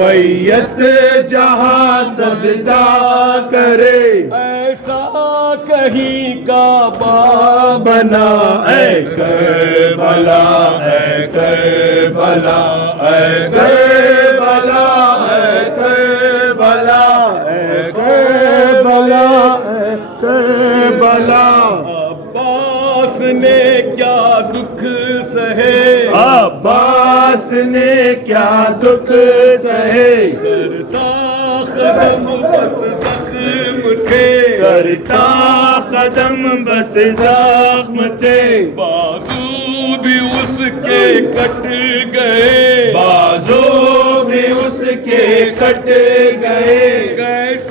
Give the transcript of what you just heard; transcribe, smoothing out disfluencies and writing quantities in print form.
बैयत जहाँ सजदा करे, ऐसा कहीं काबा बना ऐ करबला, ऐ करबला, ऐ करबला, ऐ करबला, ऐ करबला, ऐ करबला। अब्बास ने क्या दुख सहे, अब्बास ने क्या दुख सहे, करता कदम बस जख्म थे, करता कदम बस जख्म थे, बाजू भी उसके कट गए, बाजू भी उसके कट गए। कैसे